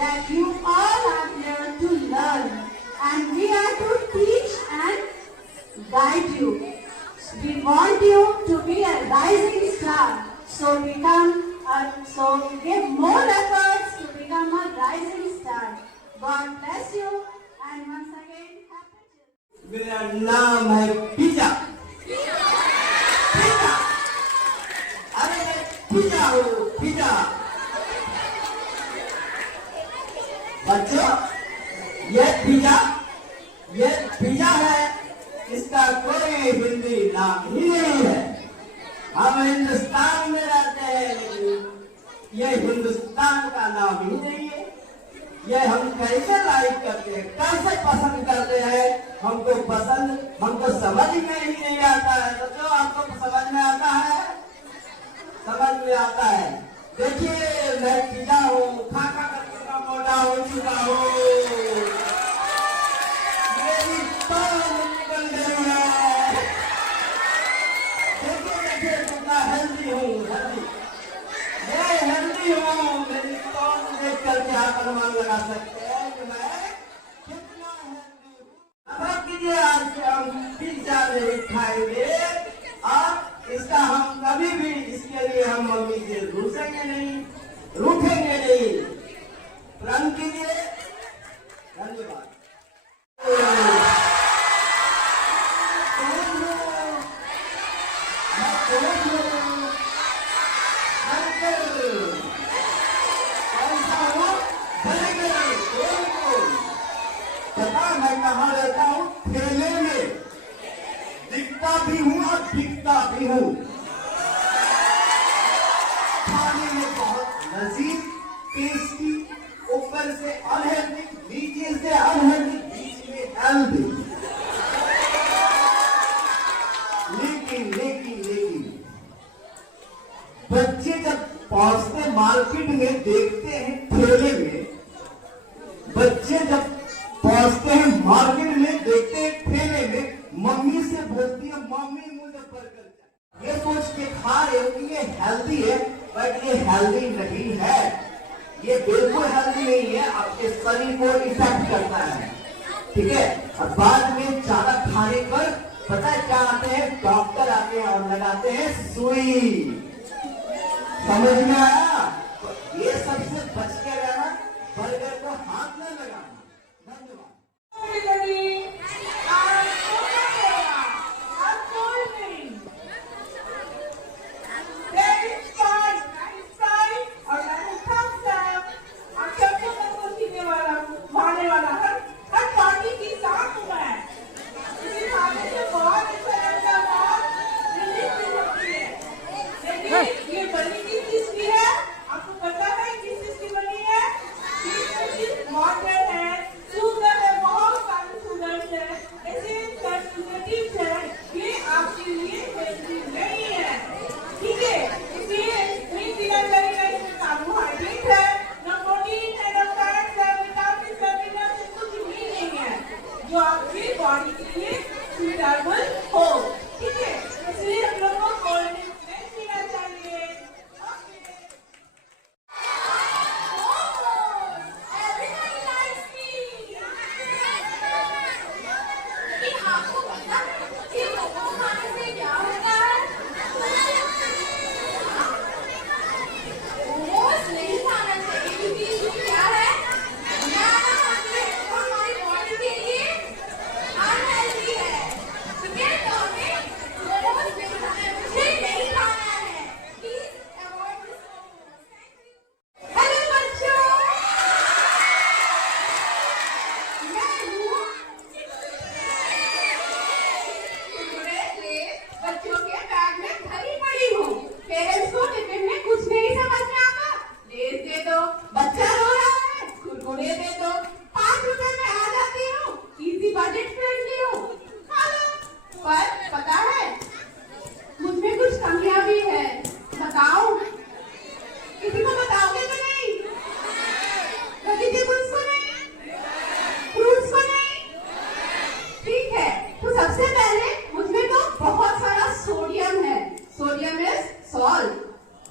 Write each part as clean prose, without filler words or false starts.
that you all are here to learn, and we are to teach and guide you. We want you to be a rising star, so give more efforts to become a rising star. God bless you, and once again, happy children. मेरा नाम है pizza. Pizza, अरे मैं pizza हूँ, pizza. बच्चों, ये pizza है, इसका कोई हिंदी नाम ही नहीं है। हम हिंदुस्तान में रहते हैं, ये हिंदुस्तान का नाम ही नहीं है। ये हम कैसे लाइक करते हैं, कैसे पसंद करते हैं, हमको समझ में ही नहीं आता है। बच्चों, आपको समझ में आता है? समझ में आता है। देखिए, मैं पिज़्ज़ा हूँ, खा कर मोटा हो चुका हूँ, मेरी तौल निकल गई है। देखिए कितना हेल्दी हूँ, हेल्दी हूँ। मेरी तौल देख करके आप अनुमान लगा सकते हैं कि मैं कितना हेल्दी हूँ। अब कीजिए, आज से हम पिज़्ज़ा नहीं खाएंगे और इसका हम कभी भी इसके लिए हम मम्मी से रूठेंगे नहीं। प्रण कीजिए। धन्यवाद। मैं कहाँ रहता हूँ? ठेले में। दिखता भी हूँ और दिखता भी हूँ। खाने में बहुत लजीज, टेस्टी, ऊपर से अनहेल्दी, नीचे से अनहेल्दी, बीच में हेल्दी। लेकिन बच्चे जब पहुंचते मार्केट में, देखते हैं ठेले में, मम्मी से बोलती है, मम्मी मुझे बर्गर चाहिए। ये सोच के खा रहे हो कि ये हेल्दी है, बट ये हेल्दी नहीं है। ये बिल्कुल हेल्दी नहीं है, आपके शरीर को इफेक्ट करता है। ठीक है, और बाद में ज्यादा खाने पर पता है क्या आते हैं? डॉक्टर आते हैं और लगाते हैं सुई। समझ में आया? तो ये सबसे बच के रहना, बर्गर को हाथ न लगाना। धन्यवाद। जो आपकी बॉडी के लिए सुटेबल हो। ठीक है, इसलिए हम लोग को कोल्ड ड्रिंक नहीं पीना चाहिए। आपको पता है कि मोमो खाने से क्या होता है? मोमोज नहीं खाना चाहिए क्योंकि इसमें क्या है?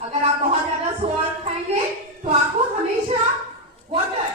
अगर आप बहुत ज्यादा सॉल्ट खाएंगे तो आपको हमेशा वाटर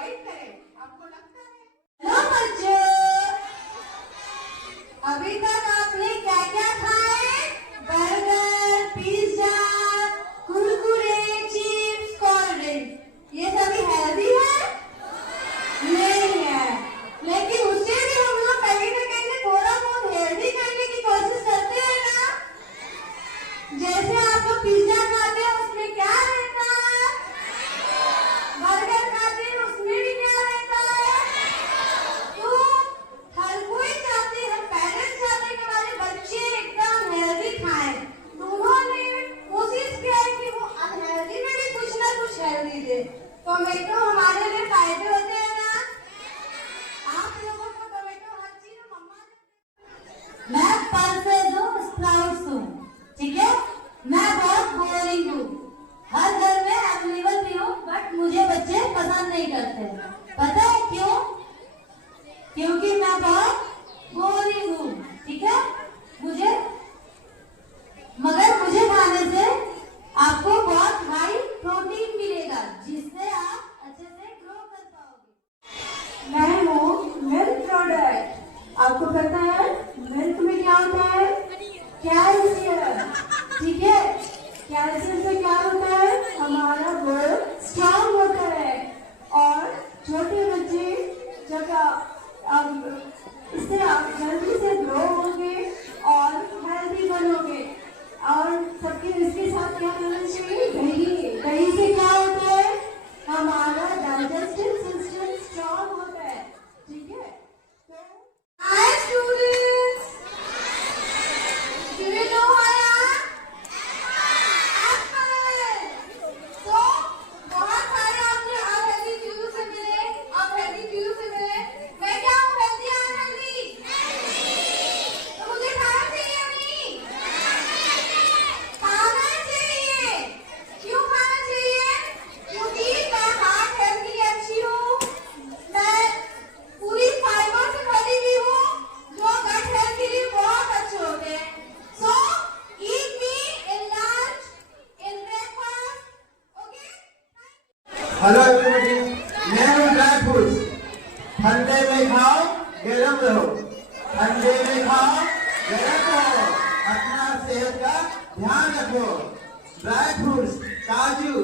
अवॉइड करें, आपको लगता है? हेलो बच्चों, अभी तक आपने क्या क्या खाए? Burger, pizza, Kurkure, chips, cold drink, ये सभी हेल्दी है? नहीं है। लेकिन उससे भी हम लोग कहीं ना कहीं थोड़ा बहुत हेल्दी करने की कोशिश करते हैं ना। जैसे आप लोग पिज्जा खाते हैं, उसमें क्या रहता है? बर्गर खाते हैं, उसमें भी क्या रहता है? तो हर कोई चाहते हैं, पेरेंट्स चाहते हैं कि हमारे बच्चे एकदम हेल्दी खाएं। तो उन्होंने कोशिश किया है कि वो अनहेल्दी में भी कुछ ना कुछ हेल्दी दे। टोमेटो हमारे लिए फायदे होते हैं ना। आप लोगों को टोमेटो हर चीज मम्मा देते हैं। मैं पल्सेस हूँ, स्प्राउट्स हूँ, ठीक है? मैं बहुत बोरिंग हूँ, हर घर में अवेलेबल भी हूँ, बट मुझे बच्चे पसंद नहीं करते। पता है क्यों? क्योंकि मैं बहुत बोरिंग हूँ, ठीक है? मगर मुझे खाने से आपको बहुत हाई प्रोटीन मिलेगा, जिससे आप अच्छे से ग्रो कर पाओगे। मैं हूँ मिल्क प्रोडक्ट। आपको पता है मिल्क में क्या होता है? कैल्शियम, ठीक है? कैल्शियम से क्या होता है? हमारा बोन स्ट्रॉन्ग होता है। और छोटे बच्चे जब इससे आप जल्दी से ग्रो होंगे और हेल्दी बनोगे। और इसके साथ क्या करना चाहिए? दही। दही से क्या होता है? हमारा डाइजेस्टिव सिस्टम स्ट्रॉन्ग होता है, ठीक है? Hi students, do you know I am? Apple. So बहुत सारे आपने अनहेल्दी चीजों से मिले, अनहेल्दी चीजों से मिले। मैं क्या हूँ? हेल्दी या अनहेल्दी? तो मुझे खाना चाहिए नहीं? खाना चाहिए। क्यों खाना चाहिए? क्योंकि मैं हार्ट हेल्थ के लिए अच्छी हूँ। मैं पूरी फाइबर से बनी हुई हूँ, जो गट हेल्थ के लिए बहुत अच्छे होते हैं। So eat me in lunch, in breakfast, okay? Hello everybody, मैं हूँ ड्राई फ्रूट्स। ठंडे में खाओ, गरम रहो। ठंडे में खाओ, गरम रहो। अपना सेहत का ध्यान रखो। ड्राई फ्रूट्स, काजू,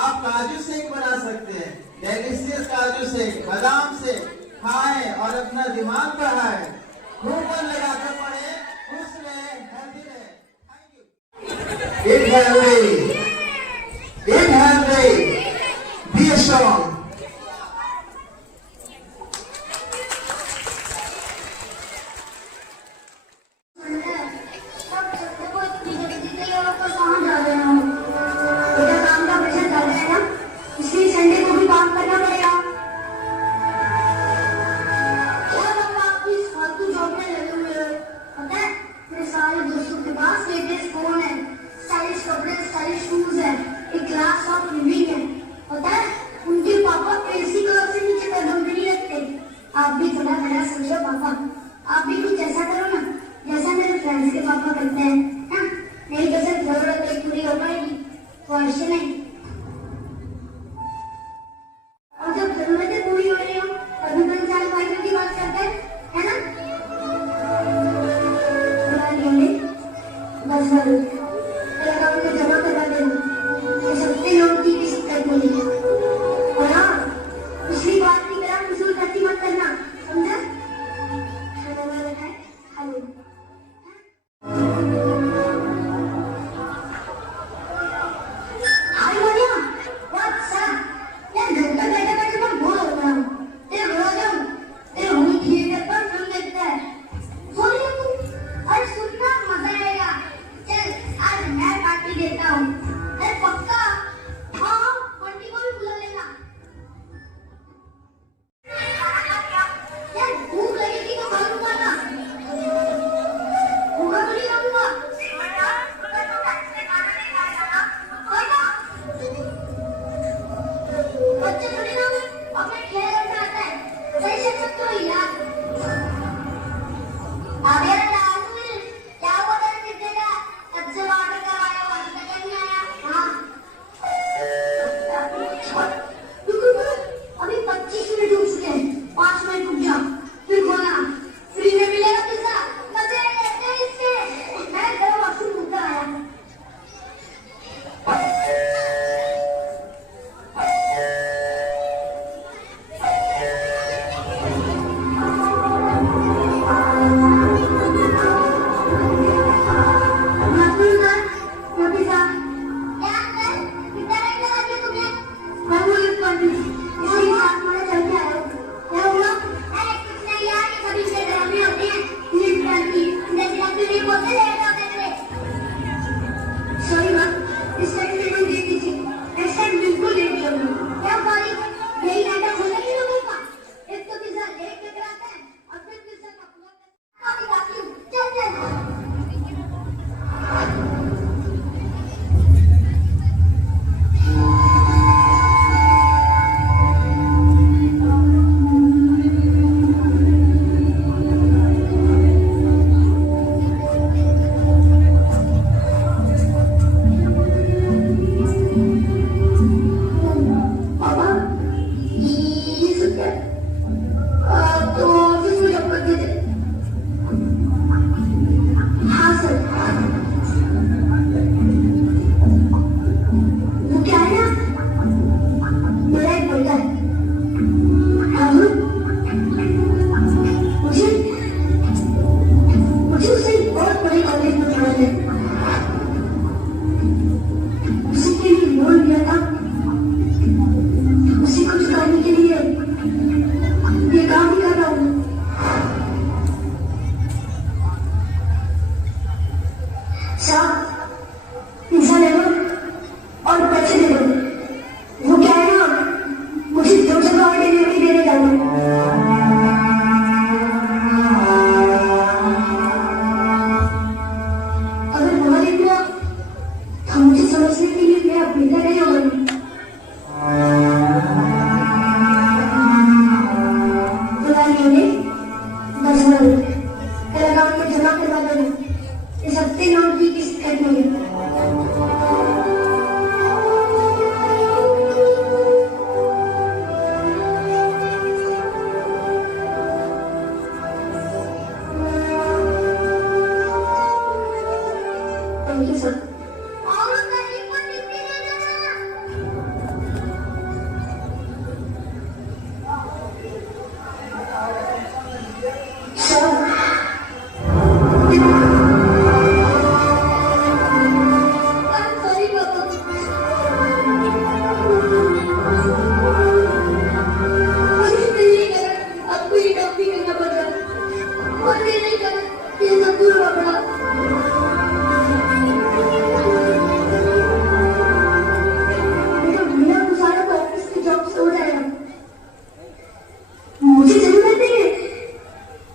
आप काजू शेक बना सकते हैं। डेलिशियस काजू शेक, बादाम शेक खाएं और अपना दिमाग बढ़ाएं। खूब मन लगाकर पढ़ें, खुश रहें, हेल्दी रहें। Thank you. Eat healthy. Eat healthy. Be strong. इसलिए संडे को भी काम करना पड़ेगा। और हम आपकी फालतू जॉब में लगे हुए हैं। पता है मेरे सारे दोस्तों के पास लेटेस्ट फोन है, स्टाइलिश कपड़े, स्टाइलिश शूज है, एक क्लास ऑफ लिविंग है। पता है उनके पापा एसी कलर से नीचे कदम भी नहीं रखते। आप भी थोड़ा बड़ा सोचो पापा, आप भी कुछ ऐसा करो ना जैसा मेरे फ्रेंड्स के पापा करते हैं ना। नहीं तो सिर्फ जरूरत पूरी हो पाएगी, ख्वाहिश नहीं। और जब जरूरतें पूरी हो रही हो तभी तो इंसान फायदे की बात करते हैं, है ना? बस तेरा काम तो जमा करवा देना। ये सबसे लोग की शिकायत बोली। और हाँ, पिछली बात की तरह फिजूल खर्ची मत करना, समझा?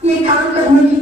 ये काम करने के